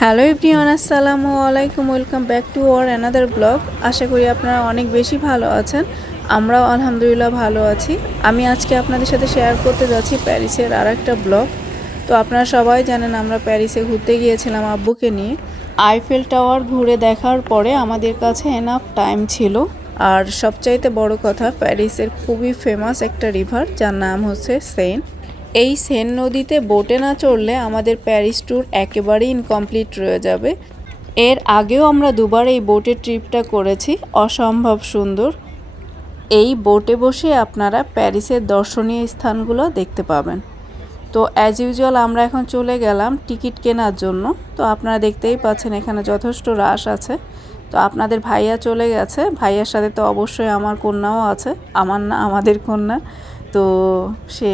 Hello everyone, আসসালামু আলাইকুম। Welcome back to our another blog. আশা করি আপনারা অনেক বেশি ভালো আছেন। আমরাও আলহামদুলিল্লাহ ভালো আছি। আমি আজকে আপনাদের সাথে শেয়ার করতে যাচ্ছি প্যারিসের আর একটা ব্লগ। তো আপনারা সবাই জানেন আমরা প্যারিসে ঘুরতে গিয়েছিলাম আব্বুকে নিয়ে। আইফেল টাওয়ার ঘুরে দেখার পরে আমাদের কাছে এনাফ টাইম ছিল। আর সবচাইতে বড় কথা, প্যারিসের খুবই ফেমাস একটা রিভার যার নাম হচ্ছে সেন। এই সেন নদীতে বোটে না চড়লে আমাদের প্যারিস ট্যুর একেবারেই ইনকমপ্লিট রয়ে যাবে। এর আগেও আমরা দুবার এই বোটের ট্রিপটা করেছি, অসম্ভব সুন্দর। এই বোটে বসে আপনারা প্যারিসের দর্শনীয় স্থানগুলো দেখতে পাবেন। তো অ্যাজ ইউজুয়াল আমরা এখন চলে গেলাম টিকিট কেনার জন্য। তো আপনারা দেখতেই পাচ্ছেন এখানে যথেষ্ট রাশ আছে। তো আপনাদের ভাইয়া চলে গেছে, ভাইয়ার সাথে তো অবশ্যই আমার কন্যাও আছে, আমার না আমাদের কন্যা। তো সে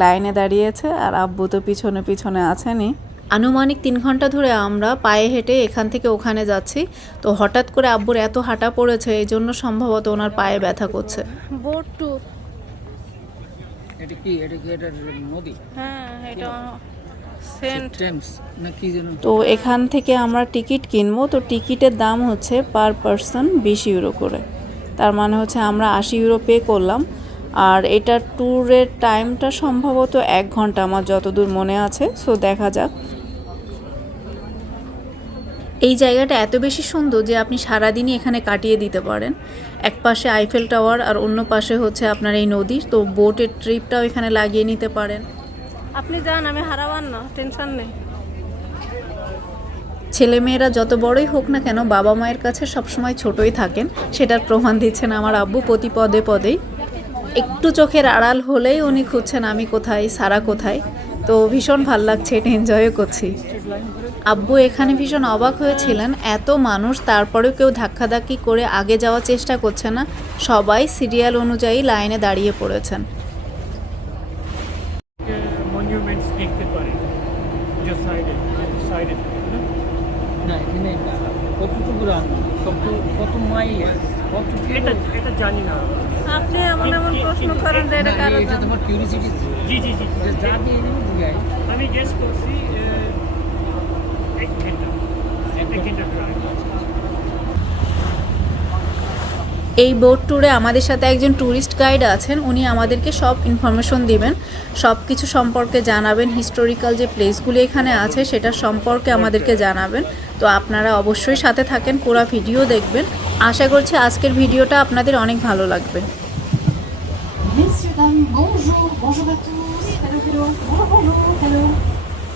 লাইনে দাঁড়িয়েছে আর আব্বু তো পিছনে পিছনে আছেনই। আনুমানিক 3 ঘন্টা ধরে আমরা পায়ে হেঁটে এখান থেকে ওখানে যাচ্ছি। তো হঠাৎ করে আব্বুর এত হাঁটা পড়েছে, এই জন্য সম্ভবত ওনার পায়ে ব্যথা করছে। Boat tour. এটা কি এটা নদী? হ্যাঁ, এটা সেন্ট টেমস না কি যেন। তো এখান থেকে আমরা টিকিট কিনবো। তো টিকিটের দাম হচ্ছে পার পারসন 20 ইউরো করে। তার মানে হচ্ছে আমরা 80 ইউরো পে করলাম। আর এটা ট্যুরের টাইমটা সম্ভবত 1 ঘন্টা, আমার যতদূর মনে আছে। সো দেখা যাক। এই জায়গাটা এত বেশি সুন্দর যে আপনি সারাদিনই এখানে কাটিয়ে দিতে পারেন। এক পাশে আইফেল টাওয়ার আর অন্য পাশে হচ্ছে আপনার এই নদী। তো বোটের ট্রিপটাও এখানে লাগিয়ে নিতে পারেন। আপনি যান, আমি হারাবার না, টেনশন নেই। ছেলেমেয়েরা যত বড়ই হোক না কেন, বাবা মায়ের কাছে সবসময় ছোটই থাকেন, সেটার প্রমাণ দিচ্ছেন আমার আব্বু প্রতি পদে পদেই। একটু চোখের আড়াল হলেই উনি খুঁজছেন আমি কোথায়, সারা কোথায়। তো ভীষণ ভাল লাগছে, এটা এনজয়ও করছি। আব্বু এখানে ভীষণ অবাক হয়েছিলেন, এত মানুষ তারপরেও কেউ ধাক্কাধাক্কি করে আগে যাওয়ার চেষ্টা করছে না, সবাই সিরিয়াল অনুযায়ী লাইনে দাঁড়িয়ে পড়েছেন। মনিউমেন্টস দেখতে পারে যে সাইডে না এখানে কতটুকু রান, কত মাইল, এটা জানি না। আপনি এমন এমন প্রশ্ন করেন যে এটা কারো এটা তোমার কিউরিসিটি। জি জি জি যা দিয়ে বুঝাই আমি গেস করছি 1 ঘন্টা ড্রাইভ। এই বোট ট্যুরে আমাদের সাথে একজন ট্যুরিস্ট গাইড আছেন, উনি আমাদেরকে সব ইনফরমেশন দিবেন, সব কিছু সম্পর্কে জানাবেন, হিস্টোরিক্যাল যে প্লেসগুলি এখানে আছে সেটা সম্পর্কে আমাদেরকে জানাবেন। তো আপনারা অবশ্যই সাথে থাকেন, পুরো ভিডিও দেখবেন। আশা করছি আজকের ভিডিওটা আপনাদের অনেক ভালো লাগবে। Messieurs, dames, bonjour, bonjour à tous, hello, hello, bonjour, bonjour, hello.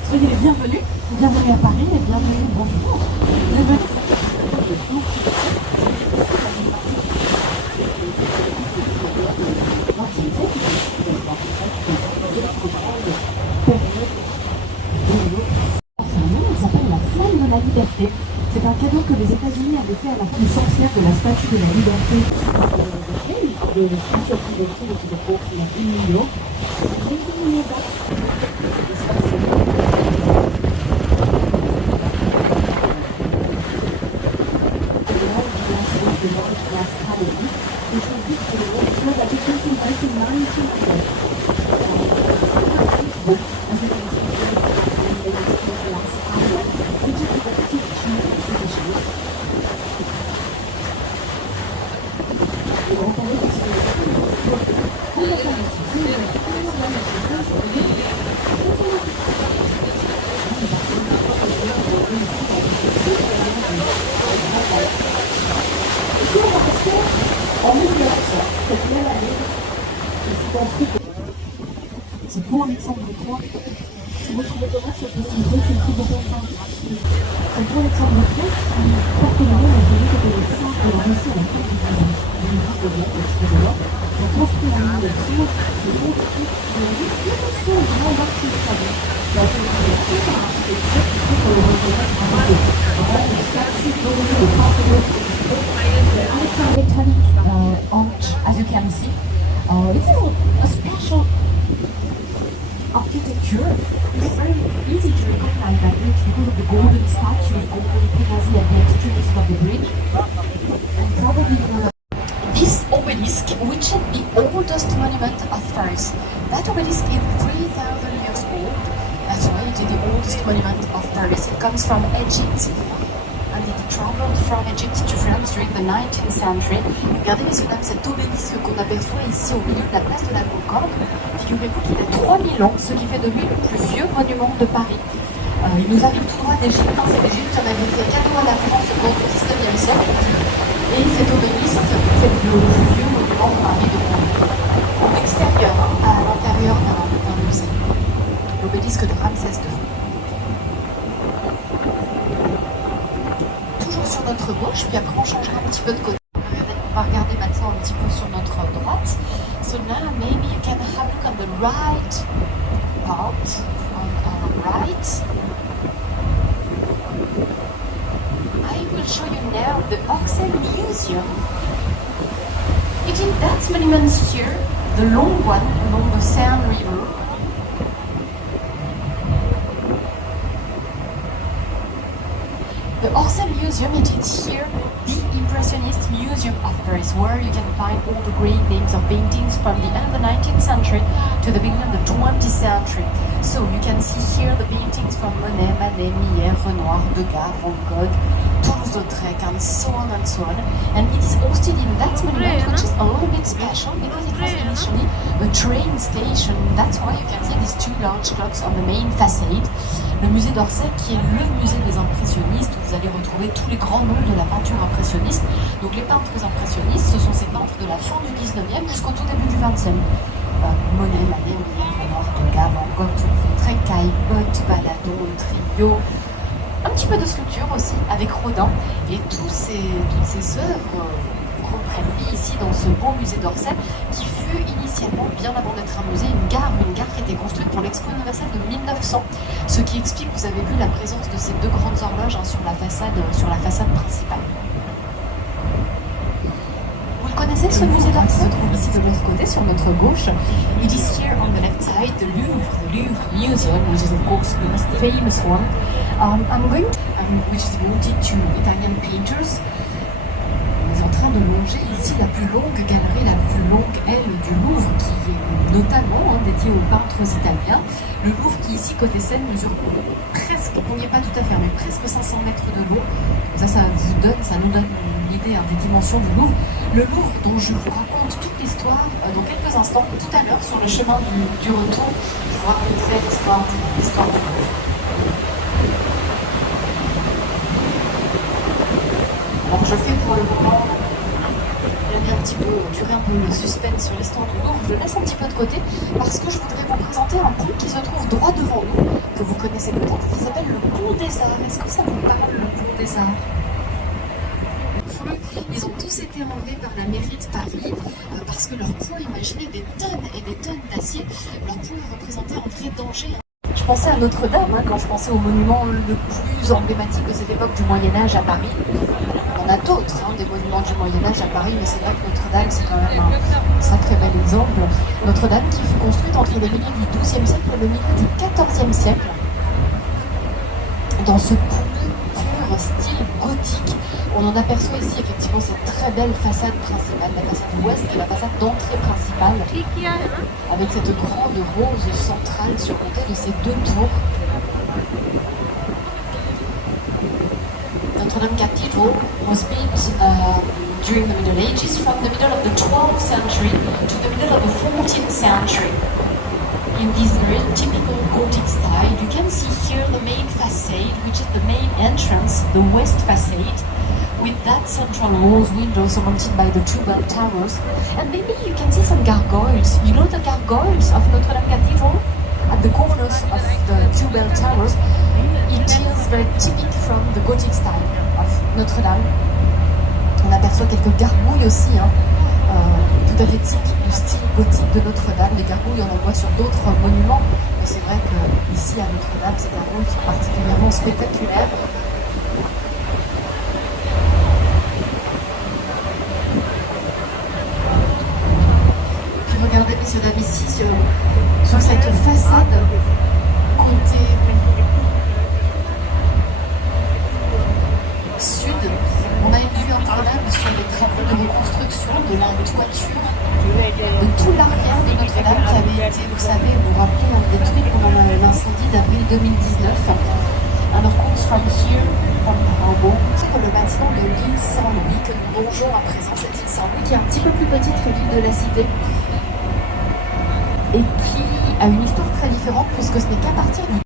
Soyez les bienvenus, bienvenue à Paris et bienvenue, bonjour. Bienvenue. Elle s'appelle la Scène de la Liberté. C'est un cadeau que les États-Unis avaient fait à la femme sorcière de la Statue de la Liberté. De future priority to the court in New York. C'est pour Alexandre III. Si vous trouvez comment cette possibilité, c'est le plus beau point. C'est pour Alexandre III qui porte le nom d'un celui qui était le saint de la Russie à la fin du XIXe. Il est de l'Europe, excusez-moi. On construit la ligne là-dessus. C'est pour la distribution du grand marché de Paris. La sécurité par l'architecture, c'est pour le reconnaître en tant que grand statue d'origine de Paris. Alexandric arch, as you can see. It's a special architecture. It's very easy to recognize that bridge because of the golden statues already present at the extremes of the bridge. And probably you know this obelisk, which is the oldest monument of Paris. That obelisk is 3,000 years old. That's why absolutely the oldest monument of Paris. It comes from Egypt. And it traveled from Egypt to France during the 19th century. Regardez messieurs dames cet obélisque qu'on aperçoit ici au milieu de la place de la Concorde. Figurez-vous qu'il a 3000 ans, ce qui fait de lui le plus vieux monument de Paris. Il nous arrive tout droit d'Égypte. C'est l'Égypte en avait fait cadeau à la France au XIXe siècle. Et cet obélisque, c'est le plus vieux monument de Paris en extérieur, à l'intérieur d'un musée. L'obélisque de Ramsès II. Toujours sur notre gauche, puis après on changera un petit peu de côté. On va regarder maintenant un petit peu sur notre droite. So now maybe you can have a look on the right part, on our right. I will show you now the Orsay Museum. It is that monument here, the long one along the Seine River. The Orsay Museum, it is here the Impressionist Museum of Paris, where you can find all the great names of paintings from the end of the 19th century to the beginning of the 20th century. So you can see here the paintings from Monet, Manet, Millet, Renoir, Degas, Van Gogh, Toulouse-Lautrec, and so on and so on. And it is hosted in that monument, which is a little bit special because it was initially a train station. That's why you can see these two large clocks on the main facade. Le musée d'Orsay, qui est le musée des impressionnistes, où vous allez retrouver tous les grands noms de la peinture impressionniste. Donc les peintres impressionnistes, ce sont ces peintres de la fin du 19e jusqu'au tout début du 20e. Monet, Manet, Renoir, Degas, Van Gogh, Toulouse-Lautrec, Caillebotte, Baladon, Trio. Un petit peu de sculpture aussi, avec Rodin. Et toutes ces œuvres reprennent vie ici dans ce beau musée d'Orsay, qui fut initialement, bien avant d'être un musée, une gare qui a été construite pour l'Expo universelle de 1900. Ce qui explique, vous avez vu la présence de ces deux grandes horloges sur la façade principale. Vous le connaissez, ce musée d'Orsay? Se trouve ici de l'autre côté, sur notre gauche. It is here on the left side, the Louvre Museum, which is of course the most famous one. Which is devoted to Italian painters. On est en train de longer ici la plus longue galerie, la plus longue aile du Louvre, qui est notamment dédiée aux peintres italiens. Le Louvre qui ici, côté Seine, mesure presque, on n'y est pas tout à fait, mais presque 500 mètres de long. Ça nous donne une idée des dimensions du Louvre. Le Louvre dont je vous raconte toute l'histoire dans quelques instants, tout à l'heure, sur le chemin du retour, je vous raconterai l'histoire du Louvre. Alors je fais pour le moment, durer un peu le suspense sur l'histoire du Louvre, je laisse un petit peu de côté parce que je voudrais vous présenter un pont qui se trouve droit devant nous, que vous connaissez peut-être, qui s'appelle le Pont des Arts. Est-ce que ça vous parle, le Pont des Arts? Ils ont tous été enlevés par la mairie de Paris parce que leur poids, imaginez des tonnes et des tonnes d'acier, leur poids représentait un vrai danger. Je pensais à Notre-Dame quand je pensais au monument le plus emblématique de cette époque du Moyen-Âge à Paris. On a d'autres, des monuments du Moyen-Âge à Paris, mais c'est vrai que Notre-Dame, c'est quand même un sacré bel exemple. Notre-Dame qui fut construite entre le milieu du XIIe siècle et le milieu du XIVe siècle, dans ce pur style gothique. On en aperçoit ici effectivement cette très belle façade principale, la façade ouest et la façade d'entrée principale, avec cette grande rose centrale surmontée de ces deux tours. Notre Dame Cathedral was built during the Middle Ages, from the middle of the 12th century to the middle of the 14th century. In this very typical Gothic style, you can see here the main facade, which is the main entrance, the west facade, with that central rose window surmounted by the two bell towers. And maybe you can see some gargoyles. You know the gargoyles of Notre Dame Cathedral? At the corners of the two bell towers, it is very typical from the Gothic style of Notre Dame. On aperçoit quelques gargouilles aussi, tout à fait typiques du style gothique de Notre-Dame. Les gargouilles, on en voit sur d'autres monuments, mais c'est vrai qu'ici à Notre-Dame, ces gargouilles sont particulièrement spectaculaires. Puis regardez, messieurs, dames, ici, sur cette façade côté sud, on a une vue incroyable sur les travaux de reconstruction de la toiture de tout l'arrière de Notre-Dame qui avait été, vous savez, vous vous rappelez, détruit pendant l'incendie d'avril 2019. And of course from here, from Bravo, le bâtiment de l'île Saint-Louis, que nous longeons à présent, cette île Saint-Louis, qui est un petit peu plus petite que l'île de la Cité, et qui a une histoire très différente puisque ce n'est qu'à partir du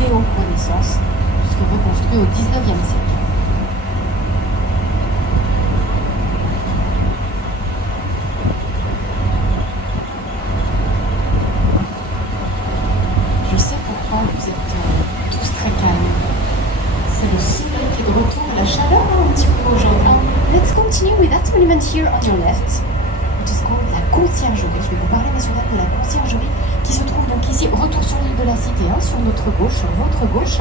néo-Renaissance, puisque reconstruit au 19e siècle. Je sais pourquoi vous êtes tous très calmes. C'est le soleil qui est de retour, la chaleur un petit peu aujourd'hui. Let's continue with that monument here on your left, which is called la Conciergerie. Je vais vous parler national de la Conciergerie, qui se trouve donc ici, retour sur l'île de la Cité, sur notre gauche, sur votre gauche,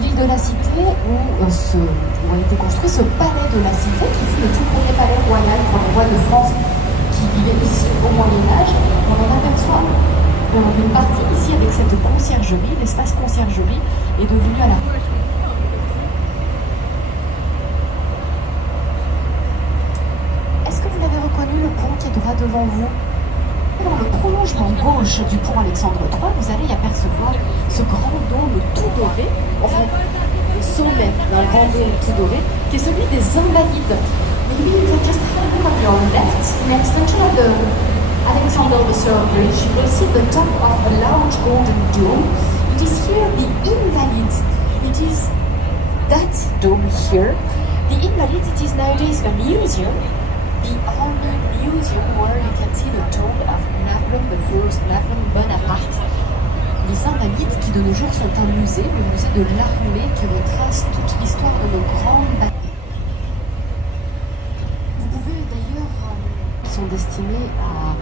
l'île de la Cité où a été construit ce palais de la Cité, qui fut le tout premier palais royal pour le roi de France qui vivait ici au Moyen-Âge. On en aperçoit une partie ici avec cette conciergerie, l'espace conciergerie est devenu à la... Est-ce que vous l'avez reconnu, le pont qui est droit devant vous? Dans le prolongement gauche du pont Alexandre III, vous allez y apercevoir ce grand dôme tout doré, enfin le sommet d'un grand dôme tout doré, qui est celui des Invalides. Maybe you can just have a look on your left, in extension of the Alexander the Third Bridge, you will see the top of a large golden dome. It is here the Invalides. It is that dome here. The Invalides, it is nowadays a museum. The Army Museum, where you can see the tomb of Napoleon I, Napoleon Bonaparte. Les Invalides, qui de nos jours sont un musée, le musée de l'armée, qui retrace toute l'histoire de nos grandes batailles. Vous pouvez d'ailleurs, qui sont destinés à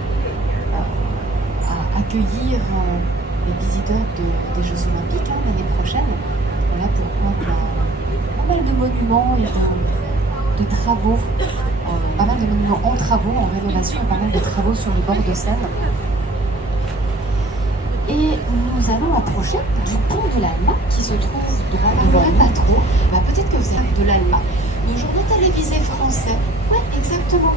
accueillir les visiteurs des Jeux Olympiques l'année prochaine. Voilà pourquoi il y a pas mal de monuments et de travaux. Pas mal de monuments en travaux, en rénovation, et pas mal de travaux sur les bords de Seine. Et nous allons approcher du pont de l'Alma qui se trouve droit devant nous. Pas trop, peut-être que vous êtes de l'Alma. Le journal télévisé français, ouais, exactement.